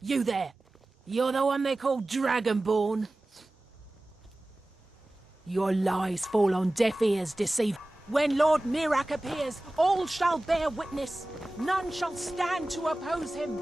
You there. You're the one they call Dragonborn. Your lies fall on deaf ears, deceive. When Lord Mirak appears, all shall bear witness. None shall stand to oppose him.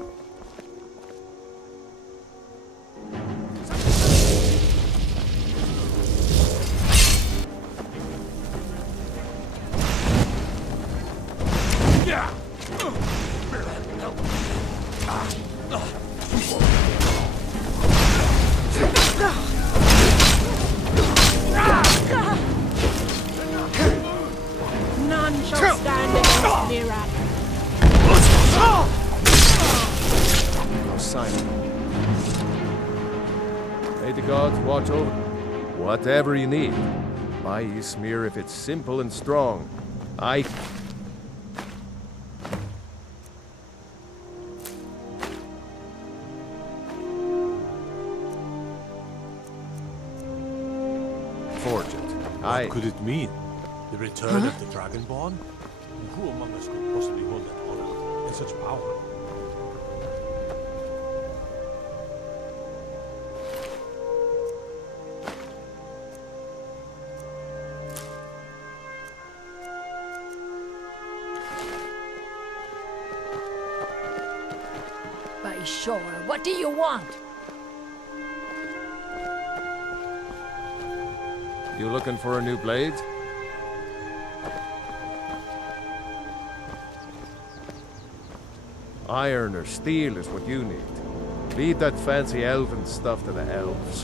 None shall stand against Mirak. No sign of him. May the gods watch over. Whatever you need. Buy Ysmir if it's simple and strong. What could it mean? The return of the Dragonborn? Who among us could possibly hold that honor and such power? By sure, what do you want? You looking for a new blade? Iron or steel is what you need. Leave that fancy elven stuff to the elves.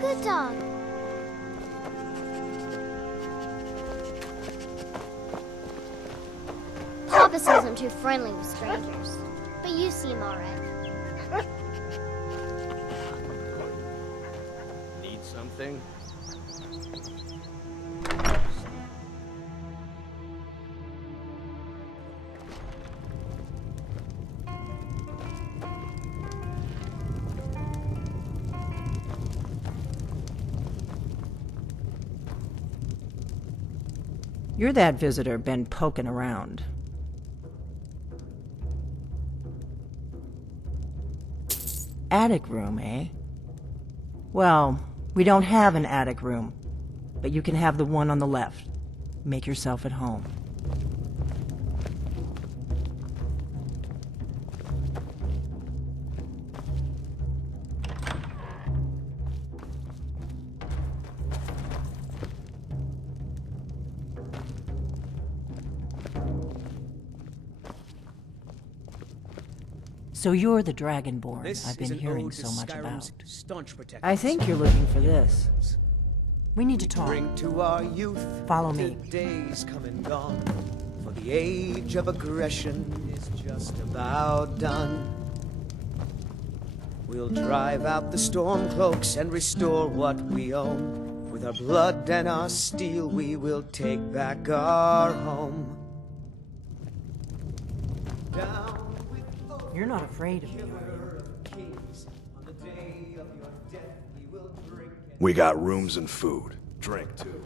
Good dog. Papa says I'm too friendly with strangers, but you seem alright. Need something? You're that visitor been poking around. Attic room, eh? Well, we don't have an attic room, but you can have the one on the left. Make yourself at home. So you're the Dragonborn I've been hearing so much about. I think you're looking for this. We need to talk. Bring to our youth Follow me. the days come and gone, for the age of aggression is just about done. We'll drive out the stormcloaks and restore what we own. With our blood and our steel we will take back our home. Down with You're not afraid of me, are you? kings, on the day of your death we will drink and We got rooms and food. Drink, too.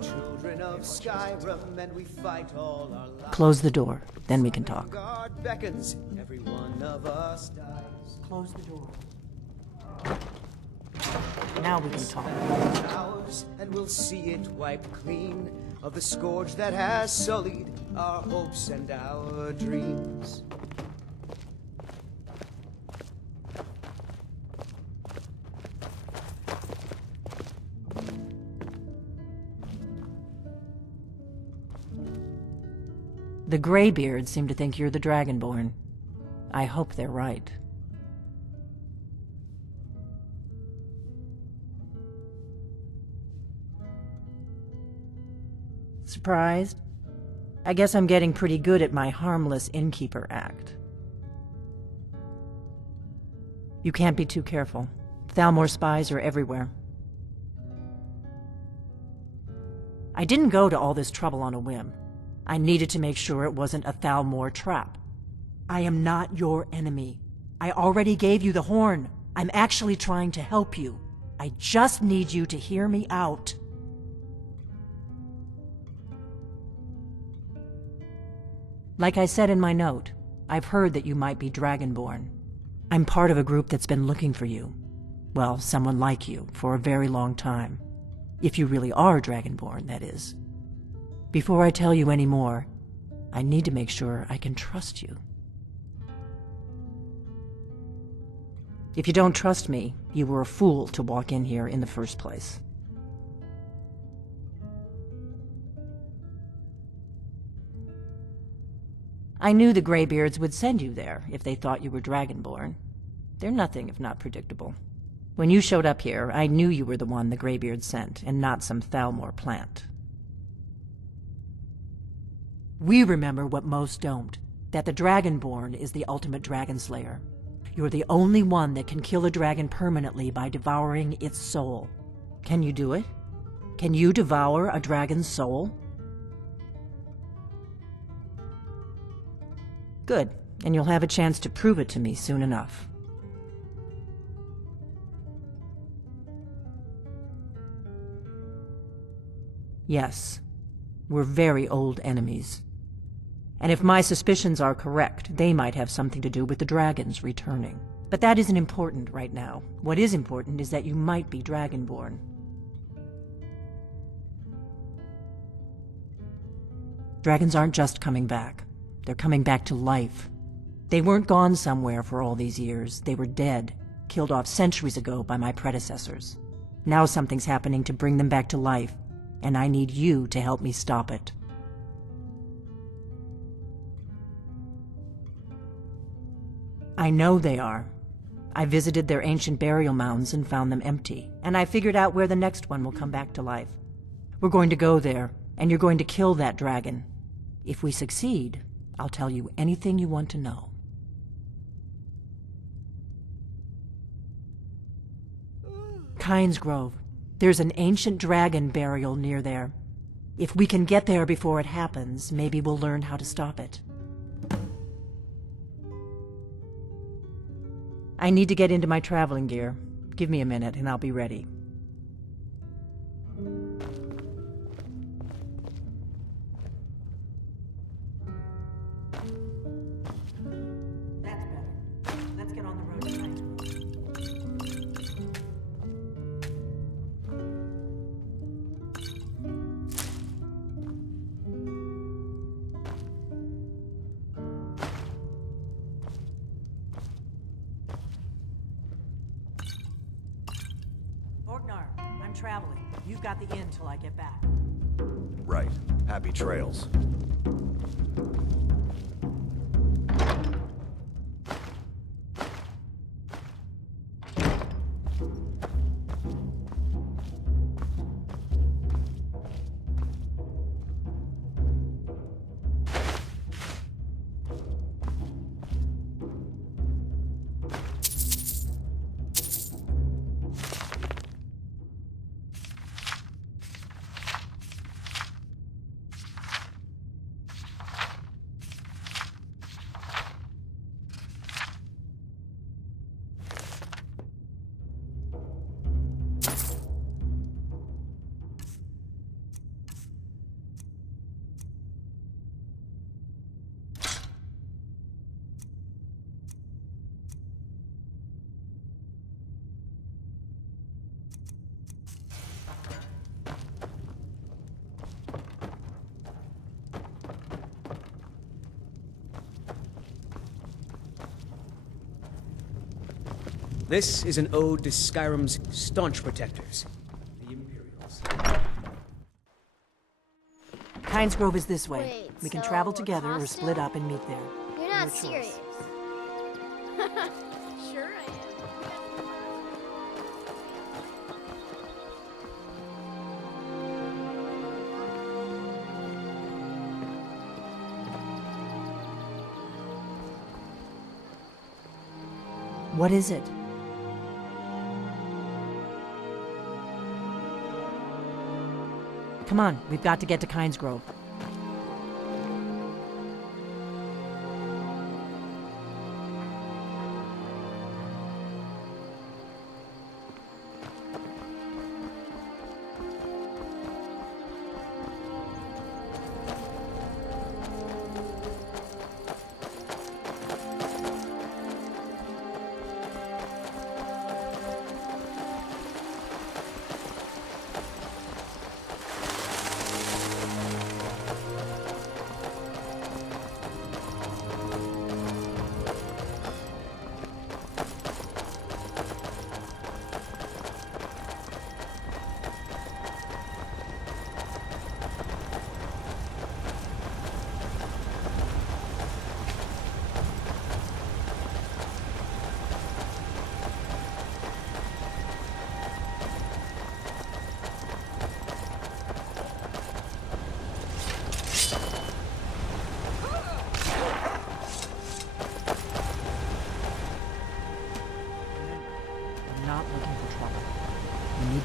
children of Skyrim, and we fight all our lives. Close the door, then we can talk. God beckons, every one of us dies. Close the door. Now we can talk. Ours, and we'll see it wiped clean of the scourge that has sullied our hopes and our dreams. The Greybeards seem to think you're the Dragonborn. I hope they're right. Surprised? I guess I'm getting pretty good at my harmless innkeeper act. You can't be too careful. Thalmor spies are everywhere. I didn't go to all this trouble on a whim. I needed to make sure it wasn't a Thalmor trap. I am not your enemy. I already gave you the horn. I'm actually trying to help you. I just need you to hear me out. Like I said in my note, I've heard that you might be Dragonborn. I'm part of a group that's been looking for you. Well, someone like you, for a very long time. If you really are Dragonborn, that is. Before I tell you any more, I need to make sure I can trust you. If you don't trust me, you were a fool to walk in here in the first place. I knew the Greybeards would send you there if they thought you were Dragonborn. They're nothing if not predictable. When you showed up here, I knew you were the one the Greybeards sent, and not some Thalmor plant. We remember what most don't, that the Dragonborn is the ultimate dragon slayer. You're the only one that can kill a dragon permanently by devouring its soul. Can you do it? Can you devour a dragon's soul? Good, and you'll have a chance to prove it to me soon enough. Yes, we're very old enemies. And if my suspicions are correct, they might have something to do with the dragons returning. But that isn't important right now. What is important is that you might be Dragonborn. Dragons aren't just coming back. They're coming back to life. They weren't gone somewhere for all these years. They were dead, killed off centuries ago by my predecessors. Now something's happening to bring them back to life, and I need you to help me stop it. I know they are. I visited their ancient burial mounds and found them empty, and I figured out where the next one will come back to life. We're going to go there, and you're going to kill that dragon. If we succeed, I'll tell you anything you want to know. Kynesgrove. There's an ancient dragon burial near there. If we can get there before it happens, maybe we'll learn how to stop it. I need to get into my traveling gear. Give me a minute and I'll be ready. That's better. Let's get on the road to Kynesgrove. Horthgar, I'm traveling. You've got the inn till I get back. Right. Happy trails. This is an ode to Skyrim's staunch protectors, the Imperials. Kynesgrove is this way. Wait, we can so travel we're together or costume? split up and meet there. You're not Your choice. serious. Sure I am. What is it? Come on, we've got to get to Kynesgrove.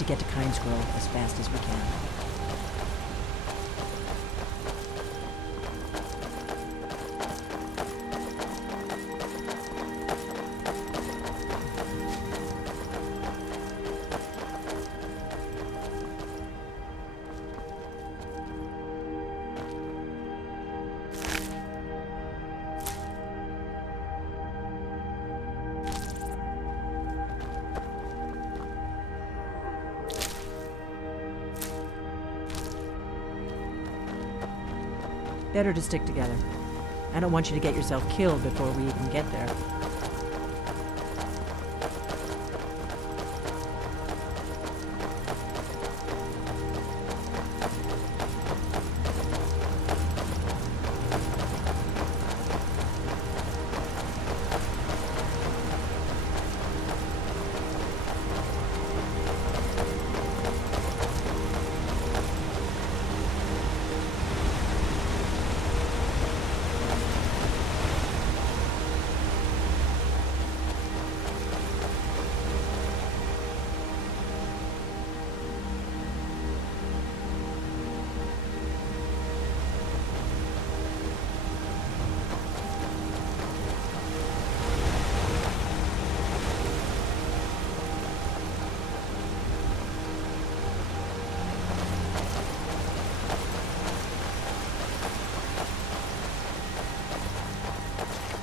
get to Kynesgrove as fast as we can. Better to stick together. I don't want you to get yourself killed before we even get there.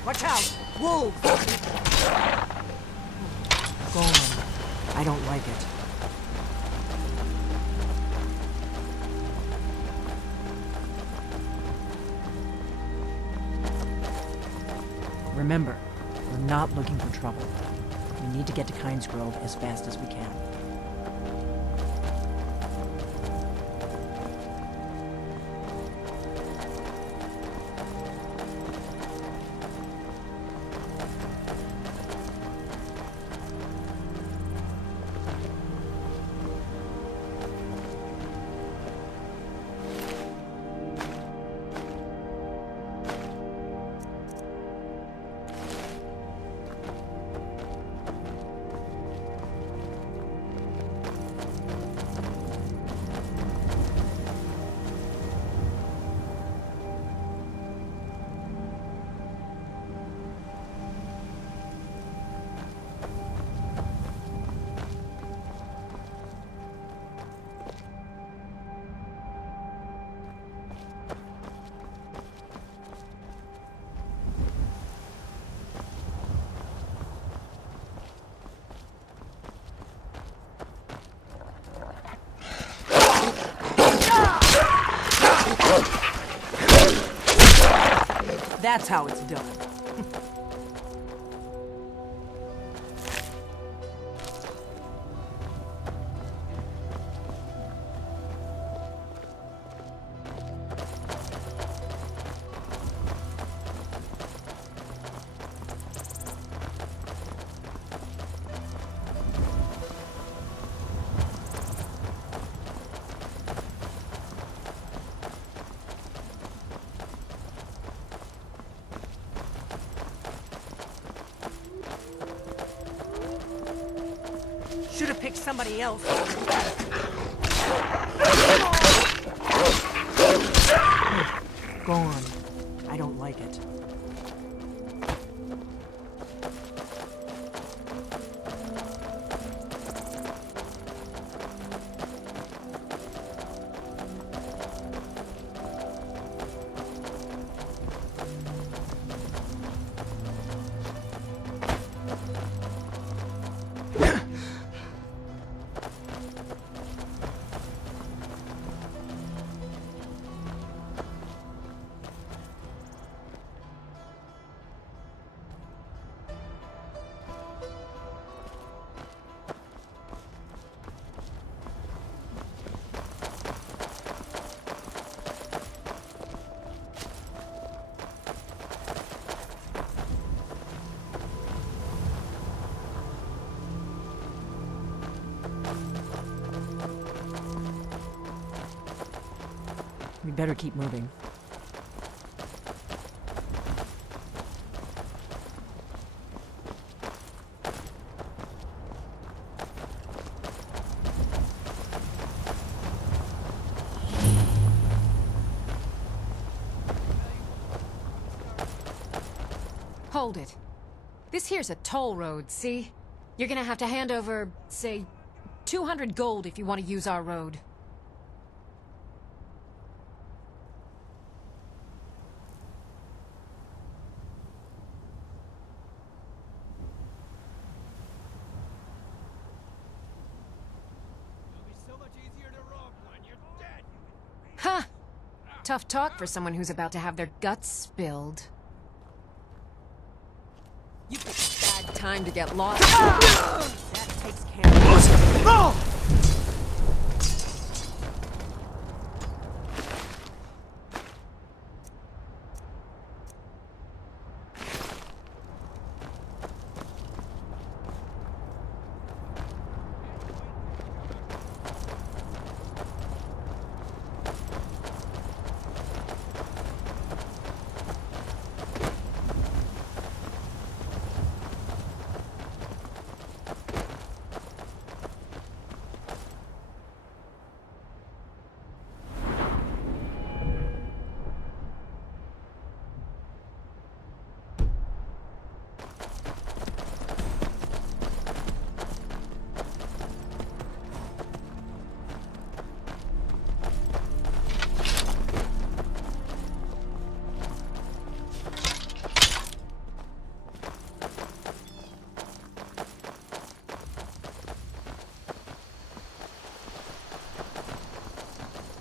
Watch out! Wolves! Go on. I don't like it. Remember, we're not looking for trouble. We need to get to Kynesgrove as fast as we can. That's how it's done. Should have picked somebody else. Go on. I don't like it. We better keep moving. Hold it. This here's a toll road, see? You're gonna have to hand over, say, 200 gold if you want to use our road. Ha! Tough talk for someone who's about to have their guts spilled. You picked a bad time to get lost. That takes care of it. No!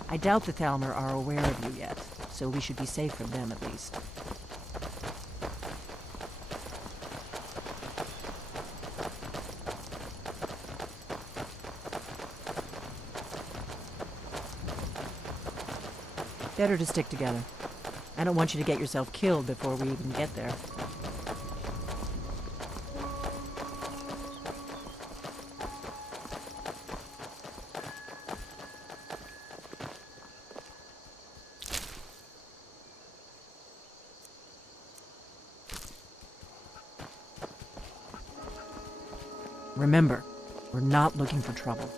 I doubt the Thalmor are aware of you yet, so we should be safe from them at least. Better to stick together. I don't want you to get yourself killed before we even get there. Remember, we're not looking for trouble.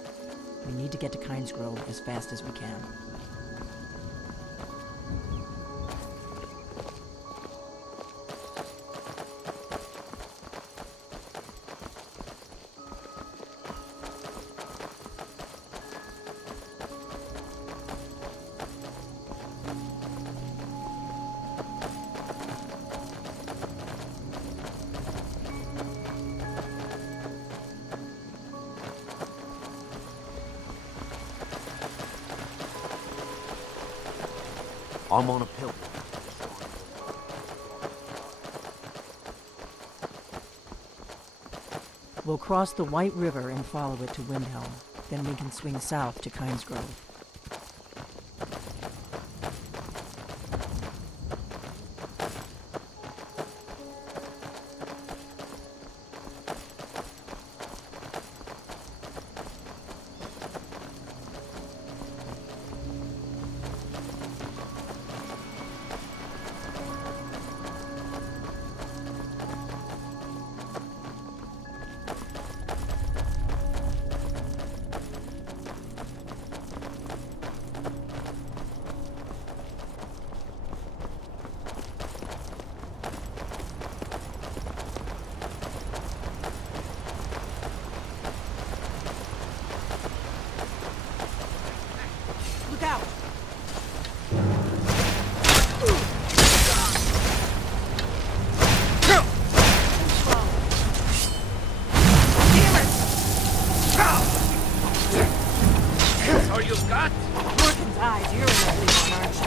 We need to get to Kynesgrove as fast as we can. I'm on a pill. We'll cross the White River and follow it to Windhelm. Then we can swing south to Kynesgrove. Look out! That's all you've got? Morgan's eyes, you're in ugly one, aren't you?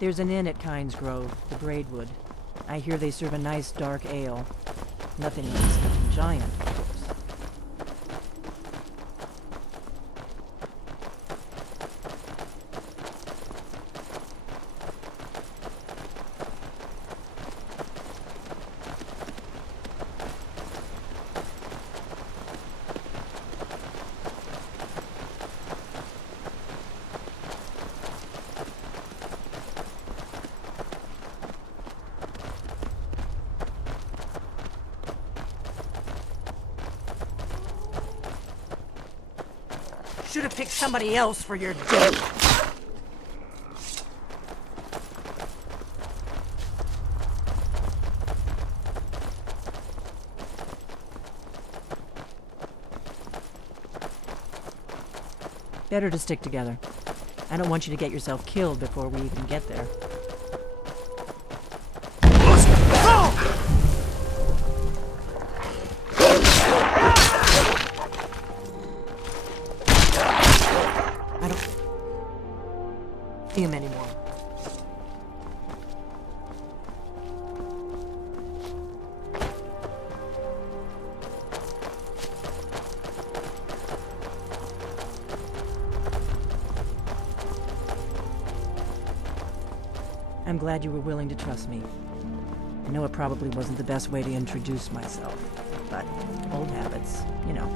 There's an inn at Kynesgrove, the Braidwood. I hear they serve a nice dark ale. Nothing giant, of course. Should have picked somebody else for your date. Better to stick together. I don't want you to get yourself killed before we even get there. I don't see him anymore. I'm glad you were willing to trust me. I know it probably wasn't the best way to introduce myself, but old habits, you know.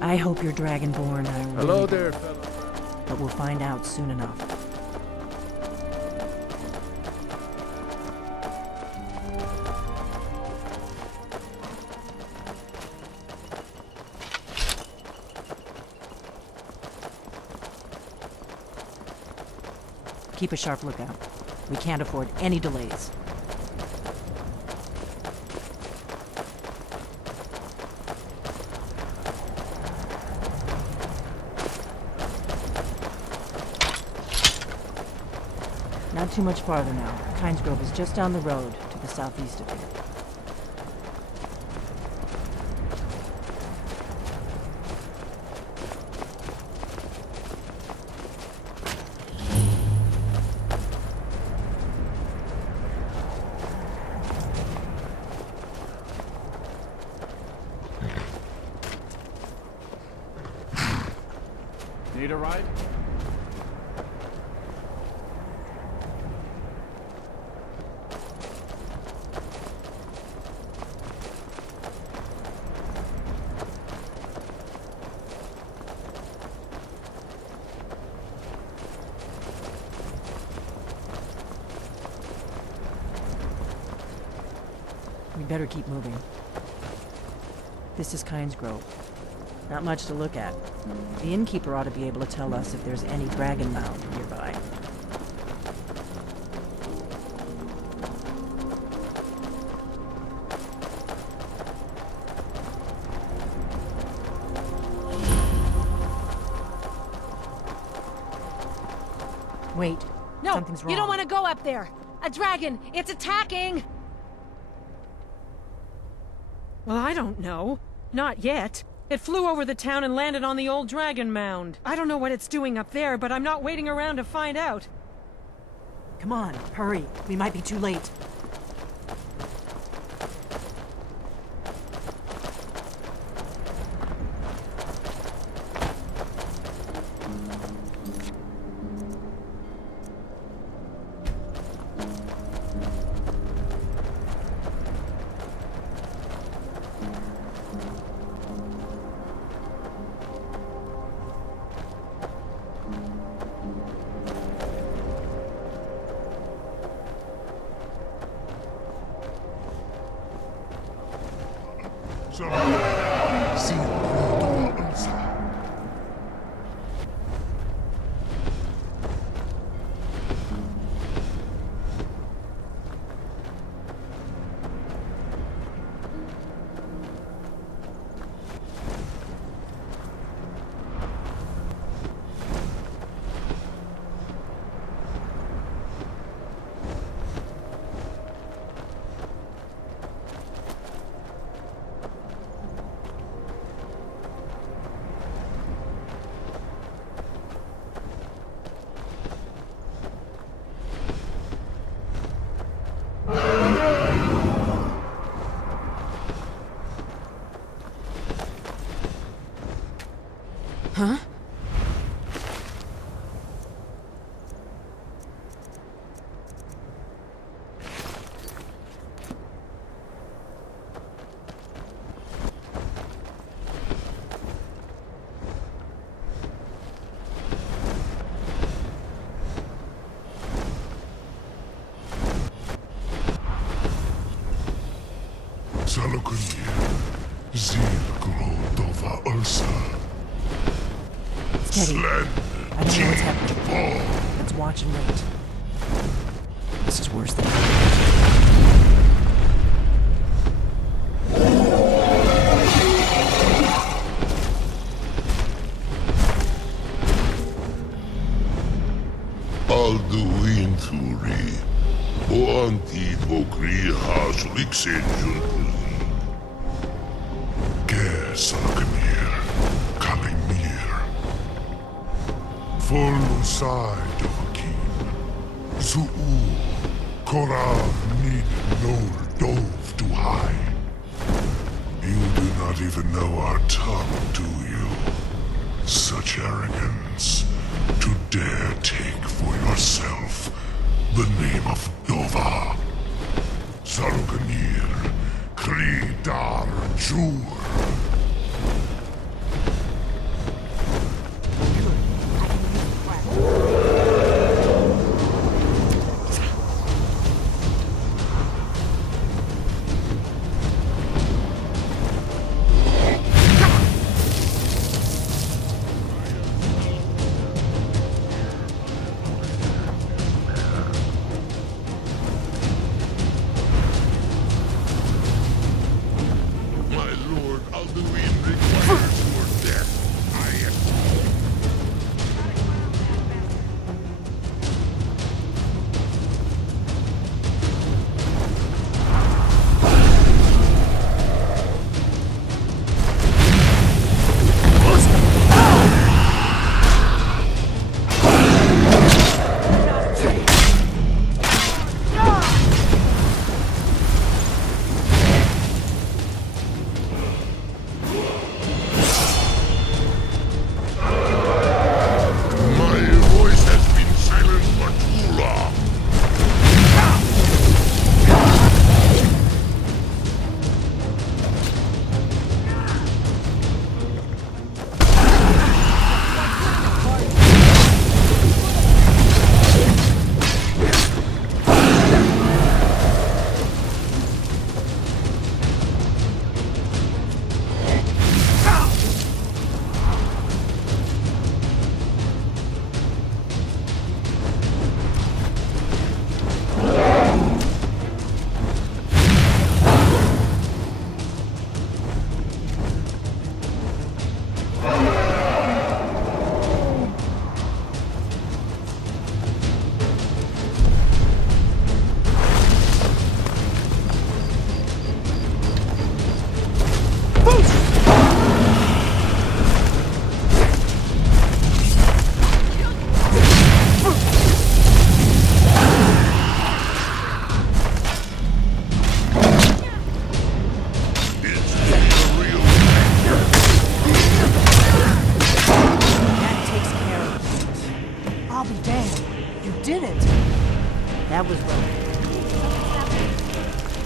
I hope you're Dragonborn. Hello there, fellow. But we'll find out soon enough. Keep a sharp lookout. We can't afford any delays. Not too much farther now. Kynesgrove is just down the road to the southeast of here. Need a ride? We better keep moving. This is Kynesgrove. Not much to look at. The innkeeper ought to be able to tell us if there's any dragon mound nearby. Wait, No, something's wrong. you don't want to go up there. A dragon, it's attacking! Well, I don't know. Not yet. It flew over the town and landed on the old dragon mound. I don't know what it's doing up there, but I'm not waiting around to find out. Come on, hurry. We might be too late. Huh? Sahloknir, Zilgrodova Ursa. Steady. I don't know what's happening. Let's watch and wait. This is worse than Alduin Thuri, Boanti Bokri Has Lixenjun. Ger Sahloknir, Kalimir. Full side Dovakim. Zuu, Korav need no dove to hide. You do not even know our tongue, do you? Such arrogance. To dare take for yourself the name of Dova. Sahloknir, Kridar Jur. That was wrong.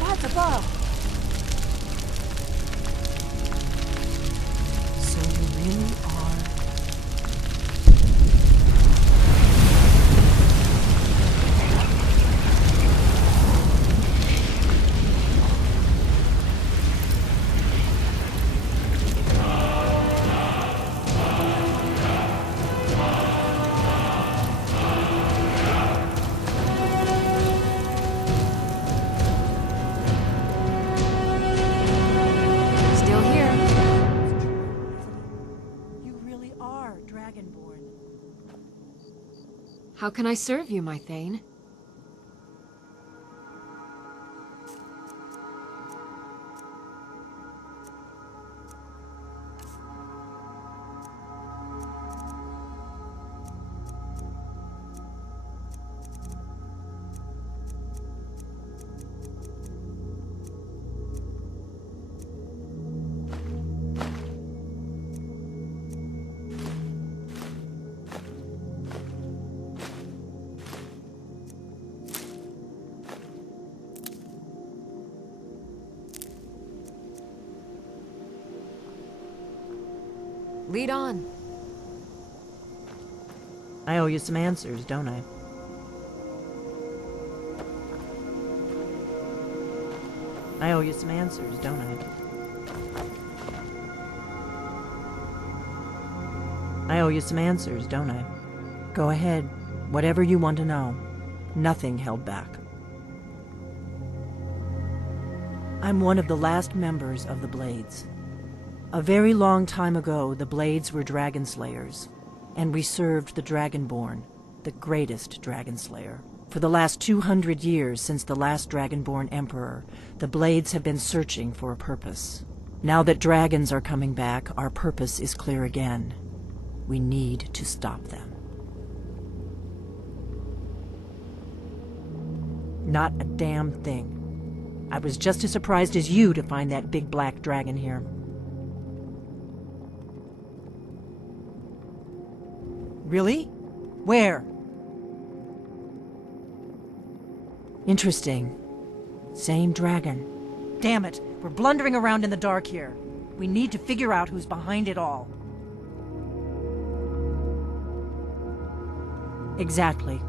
What's above? So you really are... Still here. You really are Dragonborn. How can I serve you, my Thane? Lead on. I owe you some answers, don't I? I owe you some answers, don't I? I owe you some answers, don't I? Go ahead. Whatever you want to know. Nothing held back. I'm one of the last members of the Blades. A very long time ago, the Blades were dragon slayers, and we served the Dragonborn, the greatest dragon slayer. For the last 200 years since the last Dragonborn Emperor, the Blades have been searching for a purpose. Now that dragons are coming back, our purpose is clear again. We need to stop them. Not a damn thing. I was just as surprised as you to find that big black dragon here. Really? Where? Interesting. Same dragon. Damn it, we're blundering around in the dark here. We need to figure out who's behind it all. Exactly.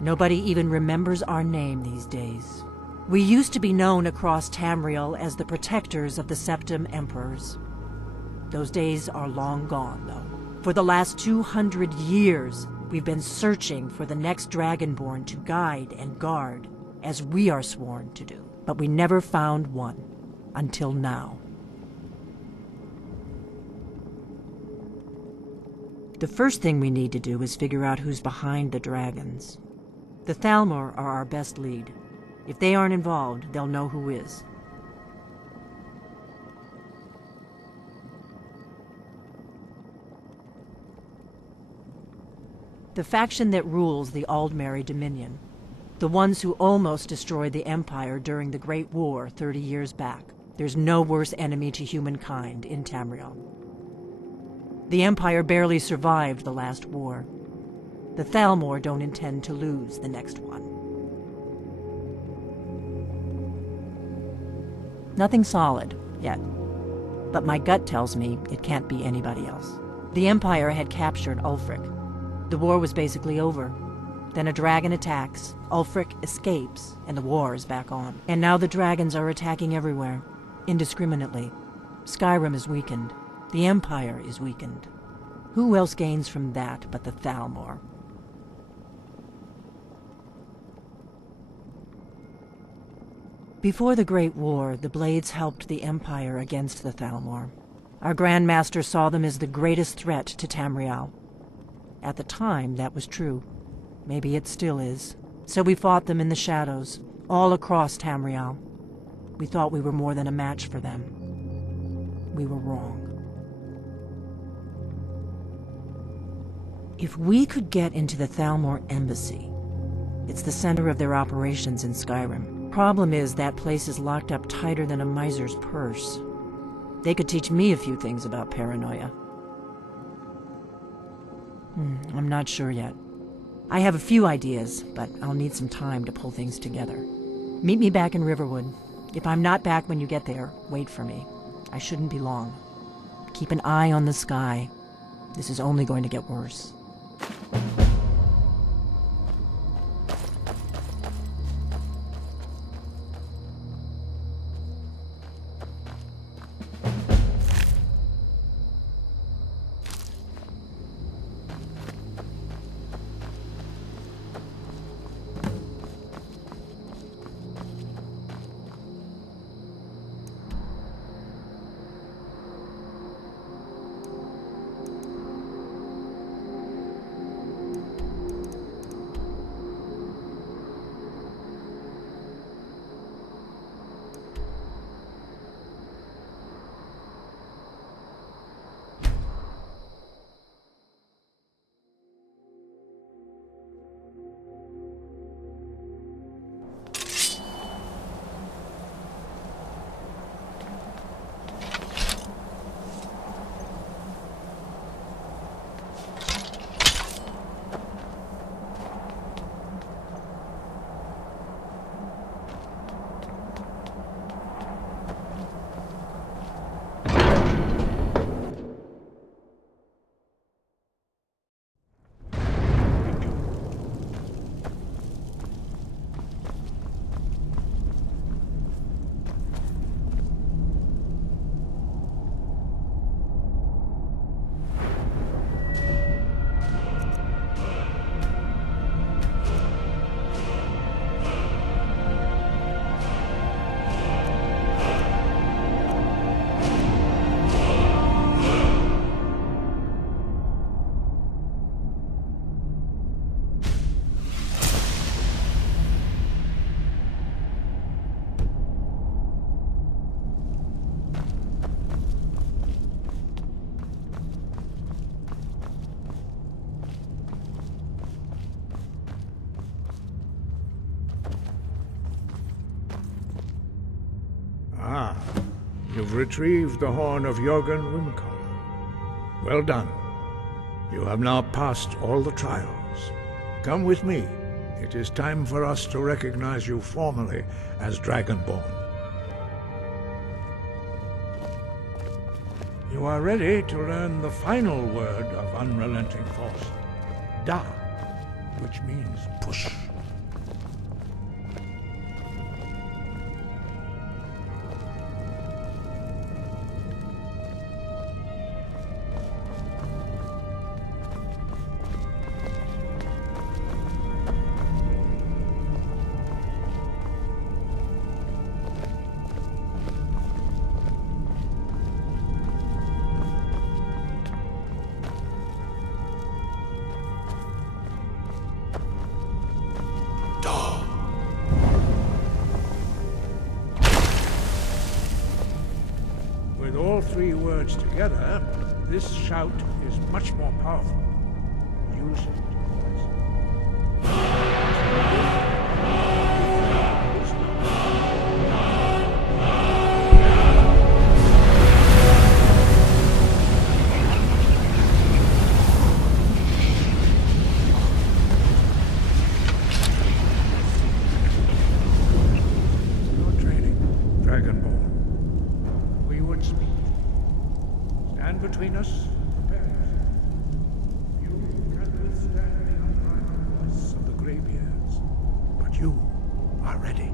Nobody even remembers our name these days. We used to be known across Tamriel as the protectors of the Septim Emperors. Those days are long gone, though. For the last 200 years, we've been searching for the next Dragonborn to guide and guard, as we are sworn to do. But we never found one, until now. The first thing we need to do is figure out who's behind the dragons. The Thalmor are our best lead. If they aren't involved, they'll know who is. The faction that rules the Aldmeri Dominion. The ones who almost destroyed the Empire during the Great War 30 years back. There's no worse enemy to humankind in Tamriel. The Empire barely survived the last war. The Thalmor don't intend to lose the next one. Nothing solid, yet. But my gut tells me it can't be anybody else. The Empire had captured Ulfric. The war was basically over. Then a dragon attacks, Ulfric escapes, and the war is back on. And now the dragons are attacking everywhere, indiscriminately. Skyrim is weakened. The Empire is weakened. Who else gains from that but the Thalmor? Before the Great War, the Blades helped the Empire against the Thalmor. Our Grand Master saw them as the greatest threat to Tamriel. At the time, that was true. Maybe it still is. So we fought them in the shadows, all across Tamriel. We thought we were more than a match for them. We were wrong. If we could get into the Thalmor Embassy, it's the center of their operations in Skyrim. Problem is, that place is locked up tighter than a miser's purse. They could teach me a few things about paranoia. I'm not sure yet. I have a few ideas, but I'll need some time to pull things together. Meet me back in Riverwood. If I'm not back when you get there, wait for me. I shouldn't be long. Keep an eye on the sky. This is only going to get worse. You've retrieved the Horn of Jurgen Windcaller. Well done. You have now passed all the trials. Come with me. It is time for us to recognize you formally as Dragonborn. You are ready to learn the final word of Unrelenting Force, Da, which means push. With all three words together, this shout is much more powerful. Use it. Your training, Dragonborn. We would speak. Stand between us and prepare yourself. You can withstand the unrivaled voice of the Greybeards, but you are ready.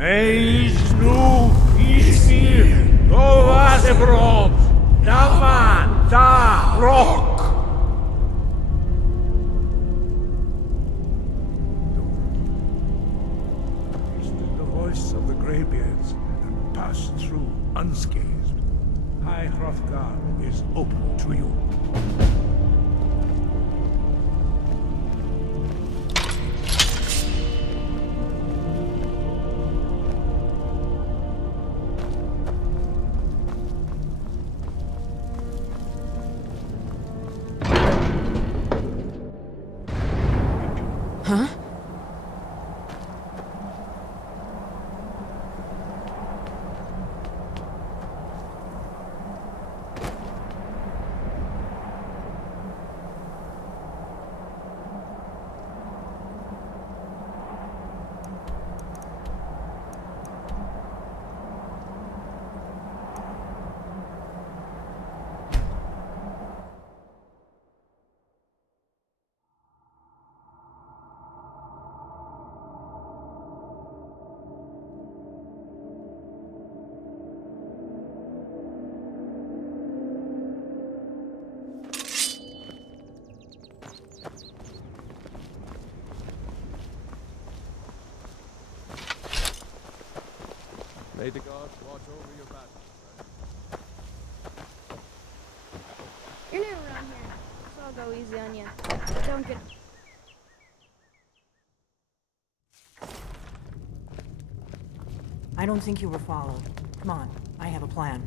Meis nu ismir, dovas ebrod, davan, da, rock. Tasted the voice of the Greybeards and passed through unscathed. High Hrothgar is open to you. Huh? May the gods watch over your battle. You're new around here, so I'll go easy on you. Don't get... I don't think you were followed. Come on, I have a plan.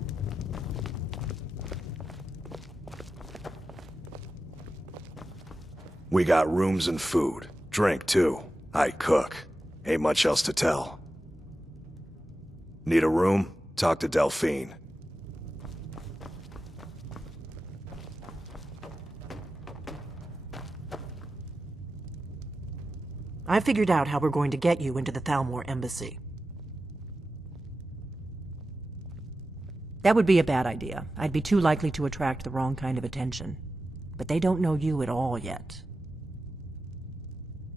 We got rooms and food. Drink, too. I cook. Ain't much else to tell. Need a room? Talk to Delphine. I figured out how we're going to get you into the Thalmor embassy. That would be a bad idea. I'd be too likely to attract the wrong kind of attention. But they don't know you at all yet.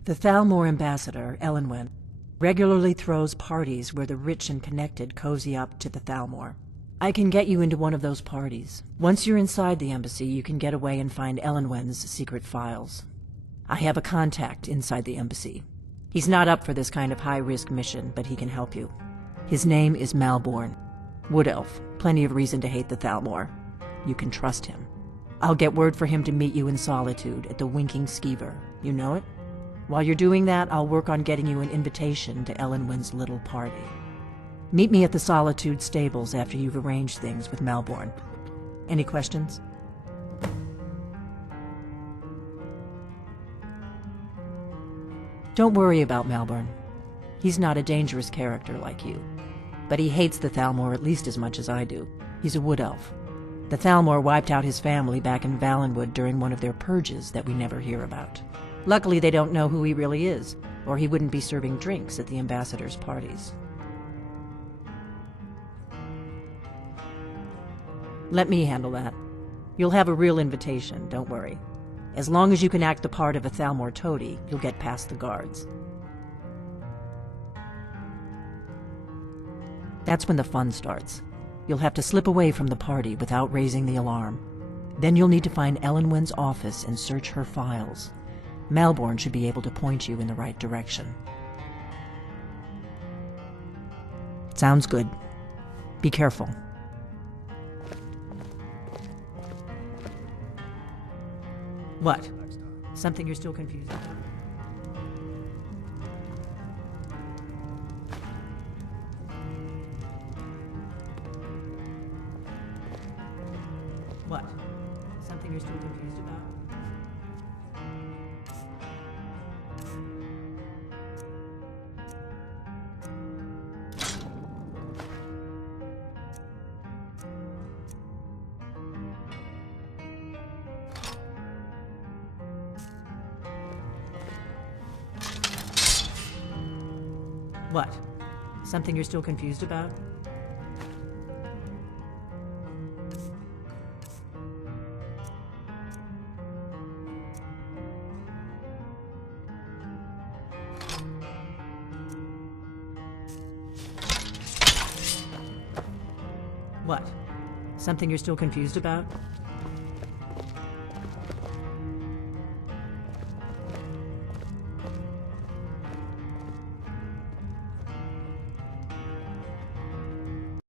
The Thalmor ambassador, Elenwen, regularly throws parties where the rich and connected cozy up to the Thalmor. I can get you into one of those parties. Once you're inside the embassy, you can get away and find Elenwen's secret files. I have a contact inside the embassy. He's not up for this kind of high-risk mission, but he can help you. His name is Malborn. Wood Elf. Plenty of reason to hate the Thalmor. You can trust him. I'll get word for him to meet you in Solitude at the Winking Skeever. You know it? While you're doing that, I'll work on getting you an invitation to Elenwen's little party. Meet me at the Solitude stables after you've arranged things with Malborn. Any questions? Don't worry about Malborn. He's not a dangerous character like you. But he hates the Thalmor at least as much as I do. He's a wood elf. The Thalmor wiped out his family back in Valenwood during one of their purges that we never hear about. Luckily, they don't know who he really is, or he wouldn't be serving drinks at the ambassadors' parties. Let me handle that. You'll have a real invitation, don't worry. As long as you can act the part of a Thalmor toady, you'll get past the guards. That's when the fun starts. You'll have to slip away from the party without raising the alarm. Then you'll need to find Elenwen's office and search her files. Malborn should be able to point you in the right direction. Sounds good. Be careful. What? Something you're still confused about? What? Something you're still confused about? What? Something you're still confused about? What? Something you're still confused about?